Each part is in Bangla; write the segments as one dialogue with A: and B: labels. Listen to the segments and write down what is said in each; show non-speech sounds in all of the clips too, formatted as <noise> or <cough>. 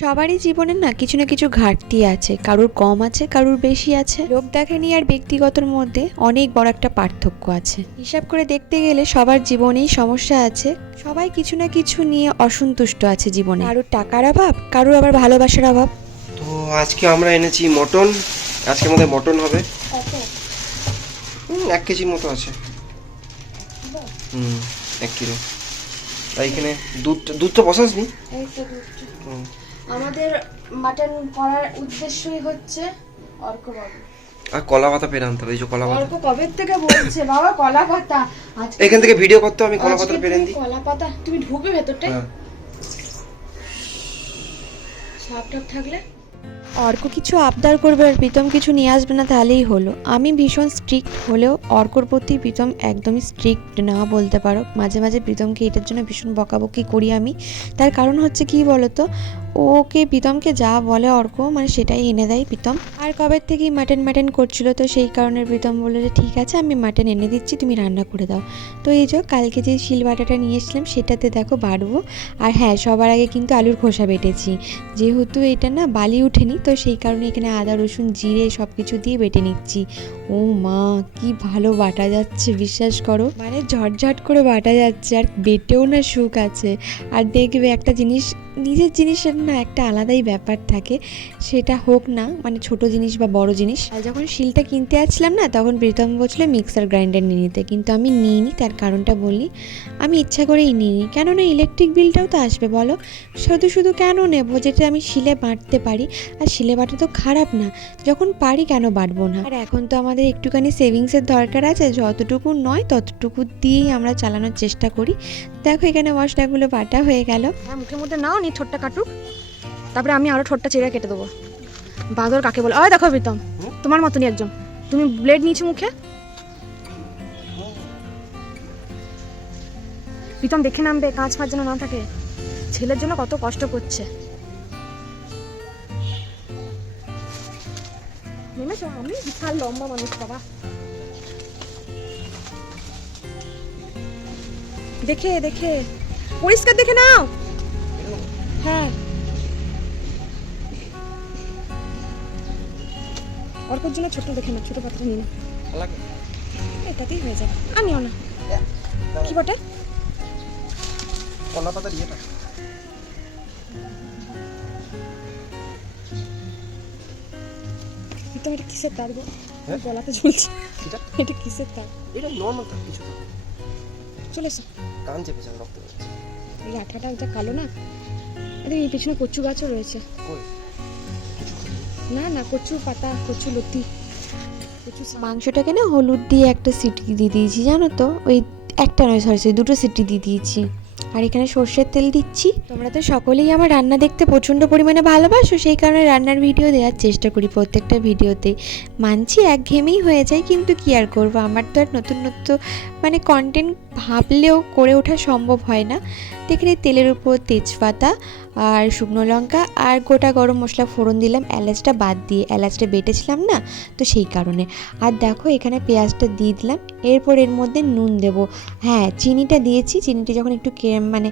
A: সবারই জীবনে না কিছু না কিছু ঘাটতি আছে কারুর কম আছে কারুর বেশি আছে। লোক দেখানি আর ব্যক্তিগতর মধ্যে অনেক বড় একটা পার্থক্য আছে। হিসাব করে দেখতে গেলে সবার জীবনেই সমস্যা আছে। সবাই কিছু না কিছু নিয়ে অসন্তুষ্ট আছে জীবনে। কারুর টাকার অভাব কারুর আবার ভালোবাসার অভাব।
B: তো আজকে আমরা এনেছি মটন। আজকে আমাদের মটন হবে। হুম, এক কেজির মতো আছে। হুম এক কিলো। আর এখানে দুধ দুধ তো বসাস নি হুম।
A: আমাদের মাটন করার উদ্দেশ্যই হচ্ছে অর্কবাবু।
B: আর কলা পাতা পেরে আনতে হবে এই যে কলা পাতা।
A: অর্ক কবে থেকে বলছে? বাবা কলা পাতা। আজকে
B: এখান থেকে ভিডিও করতে আমি কলা পাতা পেরে দিই
A: কলা পাতা তুমি ঢুকবে ভেতরটায়?
B: হ্যাঁ।
A: সাপ টাপ থাকলে? অর্ক কিছু আবদার করবে আর প্রীতম কিছু নিয়ে আসবে না তাহলেই হলো। আমি ভীষণ স্ট্রিক্ট হলেও অর্কর প্রতি প্রীতম একদমই স্ট্রিক্ট না বলতে পারো। মাঝে মাঝে প্রীতমকে এটার জন্য ভীষণ বকাবকি করি আমি। তার কারণ হচ্ছে কি বলতো? ওকে প্রীতমকে যা বলে অর্ক মানে সেটাই এনে দেয় প্রীতম। আর কবে থেকেই মাটন মাটন করছিল তো সেই কারণে প্রীতম বলল যে, ঠিক আছে, আমি মাটন এনে দিচ্ছি, তুমি রান্না করে দাও। তো এই যে কালকে যে শিল বাটাটা নিয়ে এসেছিলাম, সেটাতে দেখো বাড়বো। আর হ্যাঁ সবার আগে কিন্তু আলুর খোসা বেটেছি। যেহেতু এটা না বালি উঠেনি, তো সেই কারণে এখানে আদা, রসুন, জিরে সব কিছু দিয়ে বেটে নিচ্ছি। ও মা, কি ভালো বাটা যাচ্ছে, বিশ্বাস করো। মানে ঝটঝট করে বাটা যাচ্ছে, আর বেটেও না সুখ আছে। আর দেখবে একটা জিনিস, নিজের জিনিসের না, একটা আলাদাই ব্যাপার থাকে। সেটা হোক না মানে ছোট জিনিস বা বড় জিনিস। যখন শিলটা কিনতে আসছিলাম না, তখন প্রীতম বলছিল মিক্সার গ্রাইন্ডার নিয়ে নিতে। কিন্তু আমি নিইনি, তার কারণটা বলি আমি ইচ্ছা করেই নিইনি। কেননা ইলেকট্রিক বিলটাও তো আসবে, বলো? শুধু শুধু কেন নেব? যেটা আমি শিলে বাটতে পারি। আর শিলে বাটা তো খারাপ না, যখন পারি কেন বাটবো না? আর এখন তো আমাদের একটুখানি সেভিংসের দরকার আছে, যতটুকু নয়, ততটুকু দিয়েই আমরা চালানোর চেষ্টা করি। দেখো, এখানে মশলাগুলো বাটা হয়ে গেল।
C: হ্যাঁ মুখের মধ্যে নাও নি, ঠোঁটটা কাটুক। তারপরে আমি আরও ঠোঁটটা চেড়ে কেটে দেবো। বাঁদর কাকে বলে? ওই দেখো প্রীতম, তোমার মতনই একজন। তুমি ব্লেড নিয়েছো মুখে? প্রীতম দেখে নামবে কাঁচ ফাঁচ যেন না থাকে। ছেলের জন্য কত কষ্ট করছে। আমি বিশাল লম্বা মানুষ, বাবা। দেখে দেখে। পরিষ্কার দেখে নাও। হ্যাঁ। অল্পের জন্য ছোট দেখে না ছোট পাত্র নিয়ে না এটাতেই হয়ে যাবে। আর নিও না কি বটে?
B: কলা পাতা দিয়ে
C: প্রীতম এটা কিসের তার গো?
B: হ্যাঁ?
C: গলাতে ঝুলছে
B: এটা
C: এটা কিসের তার
B: এটা নর্মাল তার কিছু
C: চলে এসো।
B: কান চেপে যাবে রক্ত
C: এই আঠাটা যা কালো না? এদের এই পেছনে কচু গাছও রয়েছে।
B: কই?
C: না না কচু পাতা কচু লতি।
A: মাংসটাকে না হলুদ দিয়ে একটা সিটি দিয়ে দিয়েছি, জানো তো? ওই একটা নয় সরি সরি দুটো সিটি দিয়ে দিয়েছি। আর এখানে সর্ষের তেল দিচ্ছি। তোমরা তো সকলেই আমার রান্না দেখতে প্রচণ্ড পরিমাণে ভালোবাসো, সেই কারণে রান্নার ভিডিও দেওয়ার চেষ্টা করি প্রত্যেকটা ভিডিওতে মানছি একঘেয়েমেই হয়ে যায়, কিন্তু কি আর করব? আমার তো আর নতুন নতুন মানে কন্টেন্ট ভাবলেও করে ওঠা সম্ভব হয় না। এখানে তেলের উপর তেজপাতা আর শুকনো লঙ্কা আর গোটা গরম মশলা ফোড়ন দিলাম, এলাচটা বাদ দিয়ে। এলাচটা বেটেছিলাম না, তো সেই কারণে। আর দেখো, এখানে পেঁয়াজটা দিয়ে দিলাম, এরপর এর মধ্যে নুন দেবো। হ্যাঁ চিনিটা দিয়েছি, চিনিটা যখন একটু মানে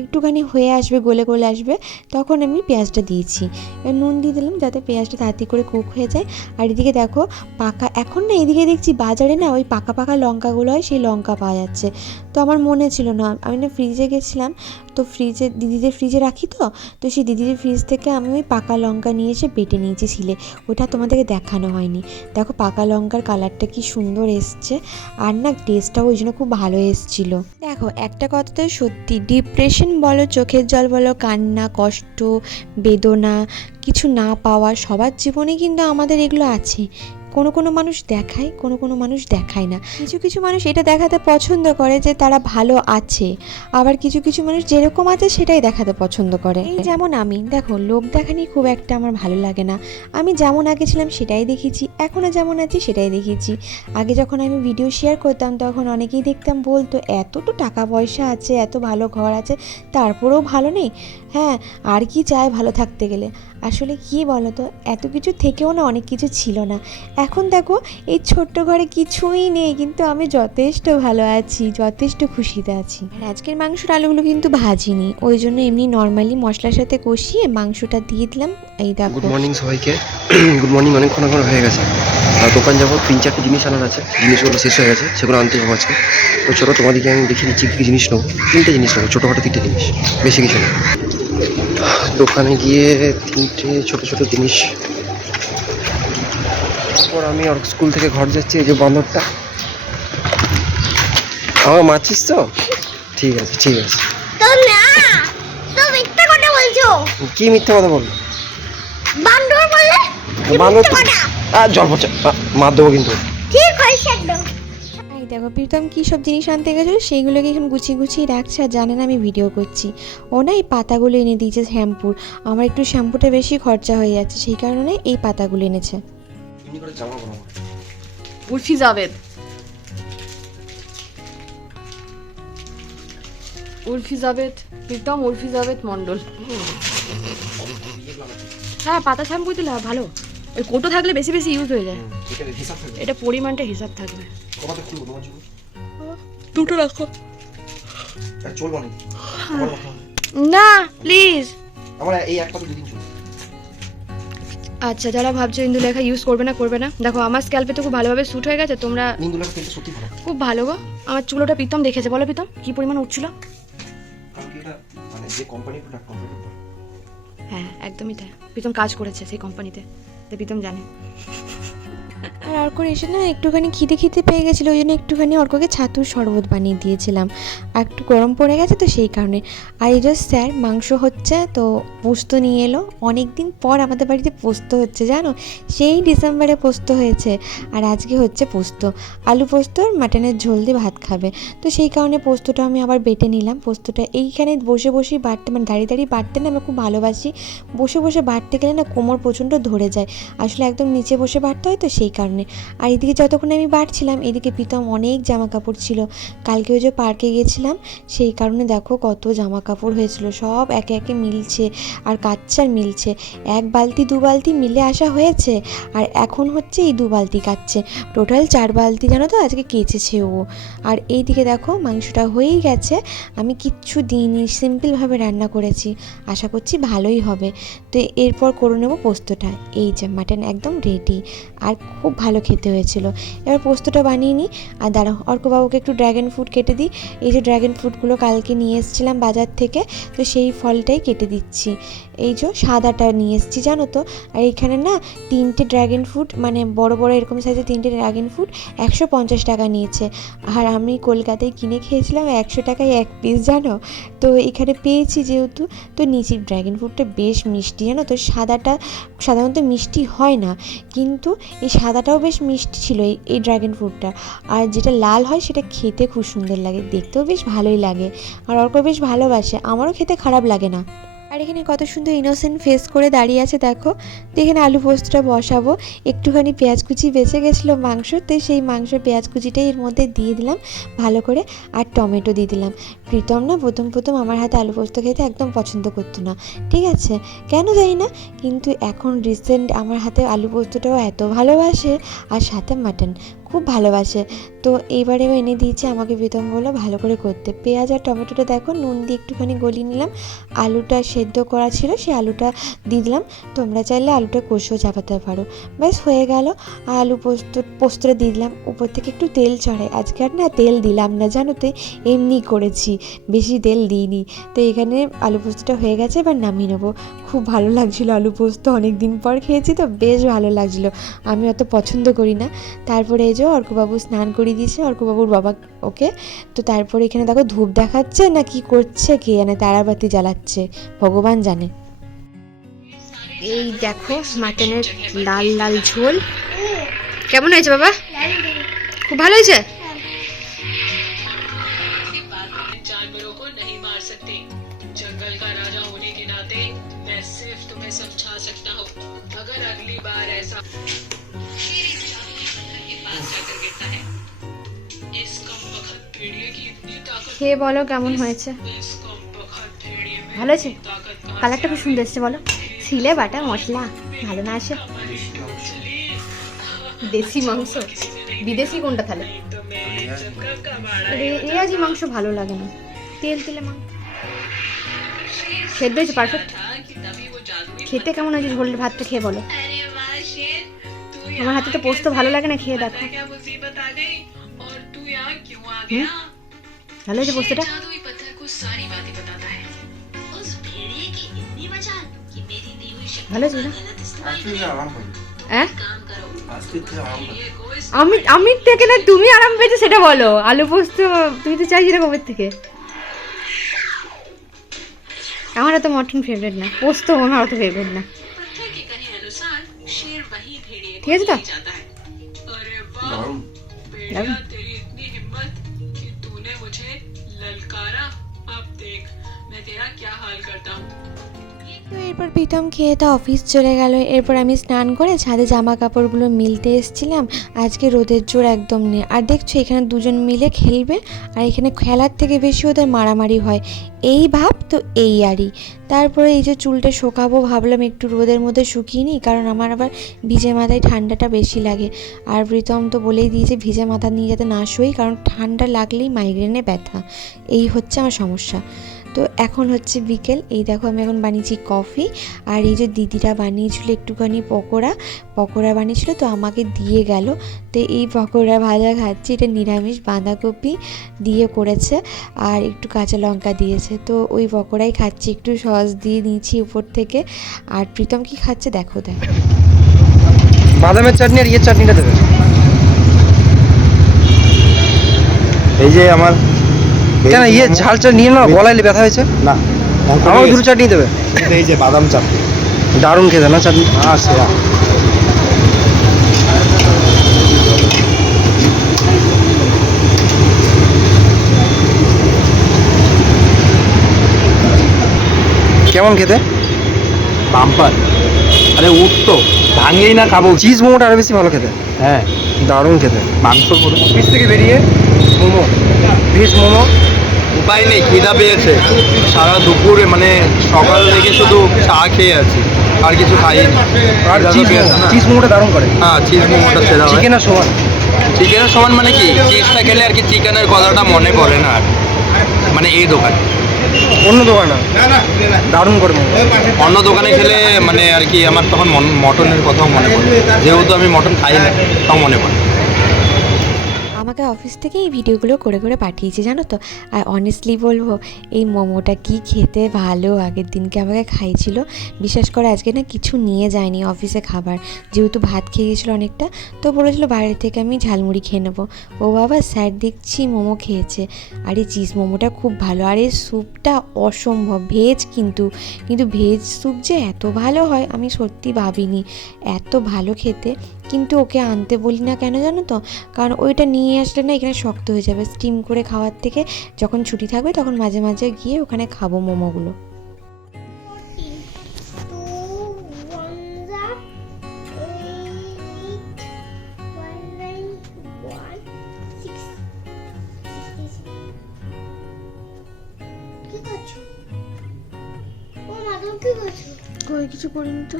A: একটুখানি হয়ে আসবে, গলে গলে আসবে, তখন আমি পেঁয়াজটা দিয়েছি। এবার নুন দিয়ে দিলাম যাতে পেঁয়াজটা তাড়াতাড়ি করে কুক হয়ে যায়। আর এদিকে দেখো, পাকা, এখন না এদিকে দেখছি বাজারে না ওই পাকা পাকা লঙ্কাগুলো হয়, সেই লঙ্কা পাওয়া যাচ্ছে। তো আমার মনে ছিল না, আমি না ফ্রিজে গেছিলাম, তো ফ্রিজে, দিদিদের ফ্রিজে রাখি তো তো সেই দিদিদের ফ্রিজ থেকে আমি ওই পাকা লঙ্কা নিয়ে এসে বেটে নিয়েছি ছিলে ওটা তোমাদেরকে দেখানো হয়নি। দেখো পাকা লঙ্কার কালারটা কি সুন্দর এসছে, আর না টেস্টটাও ওই জন্য খুব ভালো এসছিল। দেখো, একটা কথা তো সত্যি ডিপ্রেশন বলো, চোখের জল, বলো, কান্না, কষ্ট, বেদনা, কিছু না পাওয়া সবার জীবনে কিন্তু আমাদের এগুলো আছে। কোনো কোনো মানুষ দেখায়, কোনো কোনো মানুষ দেখায় না। কিছু কিছু মানুষ এটা দেখাতে পছন্দ করে যে তারা ভালো আছে। আবার কিছু কিছু মানুষ যেরকম আছে সেটাই দেখাতে পছন্দ করে। এই যেমন আমি, দেখো লোক দেখানি খুব একটা আমার ভালো লাগে না। আমি যেমন আগে ছিলাম সেটাই দেখেছি এখনও যেমন আছি সেটাই দেখেছি। আগে যখন আমি ভিডিও শেয়ার করতাম তখন অনেকেই দেখতাম বলতো, এত তো টাকা পয়সা আছে, এত ভালো ঘর আছে, তারপরেও ভালো নেই? হ্যাঁ আর কি চায় ভালো থাকতে গেলে? আসলে কি বলো তো এত কিছু থেকেও না অনেক কিছু ছিল না। এখন দেখো, এই ছোট্ট ঘরে কিছুই নেই, কিন্তু আমি যথেষ্ট ভালো আছি, যথেষ্ট খুশিতে আছি। আর আজকের মাংসের আলুগুলো কিন্তু ভাজিনি ওই জন্য এমনি নর্মালি মশলার সাথে কষিয়ে মাংসটা দিয়ে দিলাম, এই দেখো।
B: গুড মর্নিং সবাইকে। <clears throat> গুড মর্নিং অনেকক্ষণ এখন হয়ে গেছে। আর দোকান যাব, তিন চারটে জিনিস আনার আছে, জিনিসগুলো শেষ হয়ে গেছে, সেগুলো আনতে যাব আজকে। তো চলো তোমাদেরকে আমি দেখিয়ে দিচ্ছি কী জিনিস নেব। তিনটে জিনিস নেব, ছোটোখাটো তিনটে জিনিস, বেশি কিছু না। দোকানে গিয়ে তিনটে ছোট ছোট জিনিস। তারপর আমি ওর স্কুল থেকে ঘর যাচ্ছি এই যে বান্দরটা। আমার মাছিস তো? ঠিক আছে ঠিক আছে। কি মিথ্যা কথা বলব?
D: বান্দর বলে
B: বান্দর আর জল পচা মার দেবো কিন্তু।
D: ঠিক হয়েছে একদম।
A: দেখো প্রীতম কী সব জিনিস আনতে গেছিল সেইগুলোকে এখন গুছিয়ে গুছিয়ে রাখছে আর জানে না আমি ভিডিও করছি। ও না এই পাতাগুলো এনে দিয়েছে শ্যাম্পুর। আমার একটু শ্যাম্পুটা বেশি খরচা হয়ে যাচ্ছে সেই কারণে এই পাতাগুলো এনেছে।
C: উর্ফি জাভেদ। উর্ফি জাভেদ প্রীতম উর্ফি জাভেদ মন্ডল হ্যাঁ পাতা শ্যাম্পু দিলে ভালো। ওই কোটো থাকলে বেশি বেশি ইউজ হয়ে যায়।
B: এখানে হিসাব থাকবে।
C: এটা পরিমাণটা হিসাব থাকবে। দুটো রাখো।
B: চলবো না
C: প্লিজ
B: আমার এই এক পাতা দুদিন চলবে
C: আচ্ছা যারা ভাবছ ইন্দু লেখা ইউজ করবে না করবে না। দেখো আমার স্ক্যাল্পে তো খুব ভালোভাবে স্যুট হয়ে গেছে তোমরা খুব ভালো গো। আমার চুলোটা প্রীতম দেখেছে বলো প্রীতম কি পরিমাণ উঠছিল?
B: কারণ কি এটা মানে যে কোম্পানি প্রোডাক্ট কোম্পানি
C: হ্যাঁ একদমই তাই। প্রীতম কাজ করেছে সেই কোম্পানিতে তো প্রীতম জানে
A: আর অর্কর এসে না একটুখানি খিদে খিদে পেয়ে গেছিল, ওই জন্য একটুখানি অর্ককে ছাতুর শরবত বানিয়ে দিয়েছিলাম। আর একটু গরম পড়ে গেছে তো সেই কারণে। আর এই স্যার, মাংস হচ্ছে তো পোস্ত নিয়ে এলো। অনেক দিন পর আমাদের বাড়িতে পোস্ত হচ্ছে, জানো? সেই ডিসেম্বরে পোস্ত হয়েছে। আর আজকে হচ্ছে পোস্ত। আলু পোস্ত আর মাটনের ঝোল দিয়ে ভাত খাবে। তো সেই কারণে পোস্তটা আমি আবার বেটে নিলাম। পোস্তটা এইখানে বসে বসেই বাটতে মানে দাঁড়িয়ে দাঁড়িয়ে বাটতে না আমি খুব ভালোবাসি। বসে বসে বাটতে গেলে না কোমর প্রচণ্ড ধরে যায়। আসলে একদম নিচে বসে বাটতে হয় তো সেই কারণে। আর এদিকে যতক্ষণ আমি বাড়ছিলাম, এদিকে প্রীতম অনেক জামা কাপড় ছিল। কালকে ওই যে পার্কে গেছিলাম, সেই কারণে দেখো কত জামা কাপড় হয়েছিল। সব একে একে মিলছে আর কাচ্চার মিলছে। এক বালতি, দু বালতি মিলে আসা হয়েছে আর এখন হচ্ছে এই দু বালতি কাচ্ছে। টোটাল চার বালতি জানো তো? আজকে কেচেছে ও। আর এই দিকে দেখো মাংসটা হয়েই গেছে। আমি কিচ্ছু দিইনি, সিম্পলভাবে রান্না করেছি। আশা করছি ভালোই হবে। তো এরপর করে নেব পোস্তটা। এই যে মাটন একদম রেডি আর খুব ভালো খেতে হয়েছিল। এবার পোস্তটা বানিয়ে নিই আর দাঁড়াও অর্কবাবুকে একটু ড্র্যাগন ফ্রুট কেটে দিই। এই যে ড্র্যাগন ফ্রুটগুলো কালকে নিয়ে এসেছিলাম বাজার থেকে, তো সেই ফলটাই কেটে দিচ্ছি। এই যে সাদাটা নিয়ে এসেছি, জানো তো? আর এখানে না তিনটে ড্র্যাগন ফ্রুট মানে বড় বড় এরকম সাইজের তিনটে ড্র্যাগন ফ্রুট একশো পঞ্চাশ টাকা নিয়েছে। আর আমি কলকাতায় কিনে খেয়েছিলাম একশো টাকায় এক পিস জানো? তো এখানে পেয়েছি যেহেতু, তো নিচের ড্র্যাগন ফ্রুটটা বেশ মিষ্টি, জানো তো? সাদাটা সাধারণত মিষ্টি হয় না। কিন্তু এই সাদাটাও বেশ মিষ্টি ছিল এই ড্রাগন ফ্রুটটা আর যেটা লাল হয় সেটা খেতে খুব সুন্দর লাগে, দেখতেও বেশ ভালোই লাগে। আর অর্ক বেশ ভালোবাসে, আমারও খেতে খারাপ লাগে না। আর এখানে কত সুন্দর ইনোসেন্ট ফেস করে দাঁড়িয়ে আছে, দেখো। এখানে আলু পোস্তটা বসাবো। একটুখানি পেঁয়াজ কুচি বেঁচে গেছিল মাংস, তো সেই মাংস পেঁয়াজ কুচিটাই এর মধ্যে দিয়ে দিলাম ভালো করে আর টমেটো দিয়ে দিলাম। প্রীতম না প্রথম প্রথম আমার হাতে আলু পোস্ত খেতে একদম পছন্দ করতো না, ঠিক আছে? কেন জানি না, কিন্তু এখন রিসেন্ট আমার হাতে আলু পোস্তটাও এত ভালোবাসে, আর সাথে মাটন খুব ভালোবাসে। তো এইবারেও এনে দিয়েছে আমাকে প্রীতম ভালো করে করতে। পেঁয়াজ আর টমেটোটা দেখো, নুন দিয়ে একটুখানি গলিয়ে নিলাম। আলুটা সেদ্ধ করা ছিল সেই আলুটা দিয়ে দিলাম। তোমরা চাইলে আলুটা কষেও চাপাতে পারো। ব্যাস, হয়ে গেল। আলু পোস্ত, পোস্তটা দিয়ে দিলাম। উপর থেকে একটু তেল চড়াই। আজকে আর না তেল দিলাম না, জানো তো, এমনি করেছি। বেশি তেল দিইনি। তো এখানে আলু পোস্তটা হয়ে গেছে, এবার নামিয়ে নেব। খুব ভালো লাগছিল আলু পোস্ত অনেক দিন পর খেয়েছি তো বেশ ভালো লাগছিল। আমি অত পছন্দ করি না। তারপরে এই যে অর্কবাবু স্নান করিয়ে দিয়েছে, অর্কবাবুর বাবা ওকে। তো তারপরে এখানে দেখো ধূপ দেখাচ্ছে না কি করছে কে জানে, তারাবাতি জ্বালাচ্ছে, ভগবান জানে।
C: এই দেখো মাটনের লাল লাল ঝোল। কেমন হয়েছে বাবা? খুব ভালো হয়েছে? খেয়ে বলো কেমন হয়েছে? ভালো আছে? কালারটা খুব সুন্দর এসছে, বলো। সিলে বাটা, মশলা, ভালো না আসে? দেশি মাংস। বিদেশি কোনটা তাহলে? রেয়াজি মাংস ভালো লাগে না। তেল তেলে মাংস। খেতে হয়েছে পারফেক্ট খেতে কেমন হয়েছে? ঝোল, ভাতটা খেয়ে বলো। আমার হাতে তো পোস্ত ভালো লাগে না, খেয়ে দেখো।
E: यहाँ क्या मुसीबत आ गई और तू यहाँ क्यों आ गया
C: ভালো হয়েছে পোস্তটা
E: जादुई पत्थर को सारी बातें बताता है उस भेड़िए की इतनी मजाल कि मेरी दी हुई शक्ति
C: ভালো হয়েছে না
E: गलत इस्तेमाल करे
C: হ্যাঁ
E: काम करो भेड़िए को इस
C: আমি আমি থেকে না তুমি আরাম পেয়েছো সেটা বলো আলু পোস্ত তুমি তো চাইছি না কবে থেকে আমার তো মটন ফেভারিট না পোস্ত আমার অত ফেভারিট না
E: पत्थर के कहे अनुसार शेर वही भेड़िए
C: ঠিক আছে তো
E: को
A: এরপর প্রীতম খেয়ে তো অফিস চলে গেল। এরপর আমি স্নান করে ছাদে জামা কাপড়গুলো মিলতে এসেছিলাম। আজকে রোদের জোর একদম নেই। আর দেখছ, এখানে দুজন মিলে খেলবে, আর এখানে খেলার থেকে বেশি ওদের মারামারি হয়। এই ভাব তো এই আরই। তারপরে এই যে চুলটা শোকাবো ভাবলাম একটু রোদের মধ্যে শুকিয়ে নিই, কারণ আমার আবার ভিজে মাথায় ঠান্ডাটা বেশি লাগে। আর প্রীতম তো বলেই দিয়েছে ভিজে মাথা নিয়ে যাতে না শোই, কারণ ঠান্ডা লাগলেই মাইগ্রেনে ব্যথা। এই হচ্ছে আমার সমস্যা। তো এখন হচ্ছে বিকেল। এই দেখো আমি এখন বানিয়েছি কফি আর এই যে দিদিরা বানিয়েছিল একটুখানি পকোড়া। পকোড়া বানিয়েছিল তো আমাকে দিয়ে গেল। তো এই পকোড়া ভাজা খাচ্ছি। এটা নিরামিষ বাঁধাকপি দিয়ে করেছে আর একটু কাঁচা লঙ্কা দিয়েছে। তো ওই পকোড়াই খাচ্ছি। একটু সস দিয়ে নিয়েছি উপর থেকে। আর প্রীতম কি খাচ্ছে দেখো দেখ।
B: বাদামের চাটনি আর ইয়ের চাটনিটা দেবে।
F: এই যে আমার
B: কেন ইয়ে ঝালটা নিয়ে না গলায় ব্যথা হয়েছে?
F: না
B: আমার দুটো চাটনি দেবে।
F: এই যে বাদাম চাটনি।
B: দারুণ খেতে না চাটনি?
F: হ্যাঁ সেরা।
B: কেমন খেতে?
F: বাম্পার। আরে উঠতো ভাঙেই না খাব।
B: চিজ মোমোটা আরও বেশি ভালো খেতে।
F: হ্যাঁ।
B: দারুণ খেতে।
F: মাংস পুরো
B: অফিস থেকে বেরিয়ে মোমো। ভেজ মোমো।
F: উপায় নেই খিদা পেয়েছে। সারা দুপুরে মানে সকাল থেকে শুধু চা খেয়ে আছি আর কিছু খাইনি।
B: আর চিজ মোমোটা দারুণ করে।
F: হ্যাঁ চিজ মোমোটা সেরা হয়।
B: চিকেন আর সমান।
F: চিকেনের সমান মানে কি? চিজটা খেলে আর কি চিকেনের কথাটা মনে পড়ে না আর। মানে এই দোকান।
B: অন্য দোকান? দারুণ করে
F: অন্য দোকানে খেলে মানে আর কি আমার তখন মটনের কথাও মনে পড়ে। যেহেতু আমি মটন খাই না তাও মনে পড়ে।
A: আমাকে অফিস থেকে এই ভিডিওগুলো করে করে পাঠিয়েছে, জানো তো? আর অনেস্টলি বলব, এই মোমোটা কি খেতে ভালো আগের দিনকে আমাকে খাইছিল বিশেষ করে, আজকে না কিছু নিয়ে যায়নি অফিসে খাবার। যেহেতু ভাত খেয়ে গেছিল অনেকটা, তো বলেছিল বাইরে থেকে আমি ঝালমুড়ি খেয়ে নেব। ও বাবা, স্যার দেখছি মোমো খেয়েছে। আর এই চিজ মোমোটা খুব ভালো। আর এই স্যুপটা অসম্ভব। ভেজ কিন্তু কিন্তু ভেজ স্যুপ যে এত ভালো হয়, আমি সত্যি ভাবিনি। এত ভালো খেতে। কিন্তু ওকে আনতে বলি না কেন জানো তো? কারণ ওইটা নিয়ে আসলে না এখানে শক্ত হয়ে যাবে। স্টিম করে খাওয়ার থেকে যখন ছুটি থাকবে তখন মাঝে মাঝে গিয়ে ওখানে খাব মোমোগুলো।
C: কিছু করিনি তো।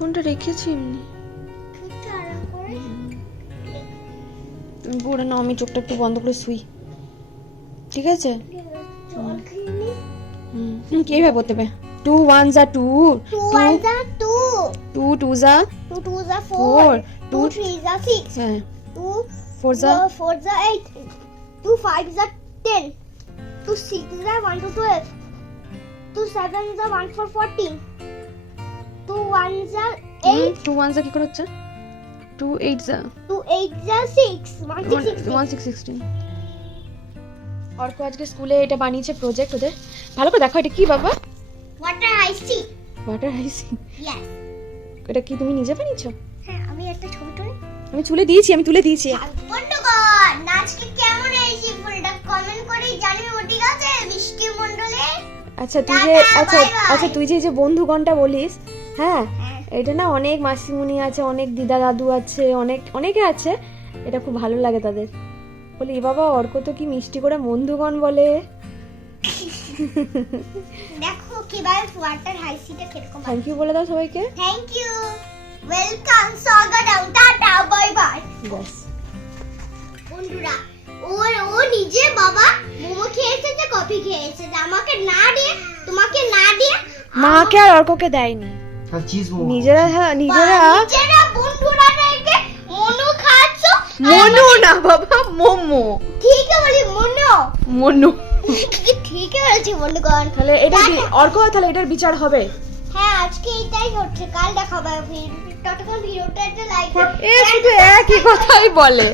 C: ফোনটা রেখেছি এমনি। পড়ে নাও আমি চোখটা একটু বন্ধ করে শুই। ঠিক আছে? হুম। কীভাবে পড়তে হবে টু ওয়ান যা two.
D: Two ones are two.
C: Two two যা।
D: Two two
C: Four.
D: Four.
C: Two
D: three যা সিক্স।
C: হ্যাঁ।
D: টু
C: ফোর যা।
D: Four, four is eight. Two five is ten. Two six is one to twelve. Two seven is one for two one
C: যা কি করে হচ্ছে টু এইট যা
D: Two eight is six. One six six.
C: One six sixteen Arka আজকে স্কুলে এটা বানিয়েছে প্রজেক্ট ওদের ভালো করে দেখো এটা কি বাবা
D: Water I see.
C: Water I see
D: Yes.
C: এটা কি তুমি নিজে বানিয়েছো
D: হ্যাঁ আমি একটা ছবি তুলে
C: আমি তুলে দিয়েছি আমি তুলে দিয়েছি
D: বন্ধুগণ আজকে কেমন হয়েছে ফুলটা কমেন্ট করে জানিও ঠিক আছে বৃষ্টি মণ্ডলে
C: আচ্ছা তুই যে আচ্ছা. আচ্ছা তুই যে যে বন্ধুগণটা বলিস হ্যাঁ
D: হ্যাঁ।
C: এটা না অনেক মাসিমুনি আছে অনেক দিদা দাদু আছে অনেক অনেকে আছে। এটা খুব ভালো লাগে তাদের। বলি এ বাবা অর্ক তো কি মিষ্টি করে বন্ধুগণ বলে?
D: দেখো কীভাবে ওয়াটার হাইসিটা কীরকম
C: থ্যাংক ইউ বলে দাও সবাইকে।
D: থ্যাংক ইউ ওয়েলকাম স্বাগতম। টাটা বাই বাই বন্ধুরা ওর ও নিজে বাবা মোমো খেয়ে এসেছে কফি খেয়ে এসেছে আমাকে না দিয়ে তোমাকে না দিয়ে
C: মাকে আর অর্ককে দেয়নি। নিজেরা হ্যাঁ নিজেরা।
D: নিজেরা বন্ধুরা রেখে মনু খাচ্ছ।
C: মনু না বাবা মোমো।
D: ঠিক বলি মনু।
C: মনু।
D: ঠিক বলেছি বন্ধুগণ
C: তাহলে এটা অর্ক? তাহলে এটার বিচার হবে।
D: হ্যাঁ আজকে এটাই হচ্ছে। কাল দেখাবো। ততক্ষণ ভিডিওটা একটা লাইক
C: এ শুধু একই কথাই বলে।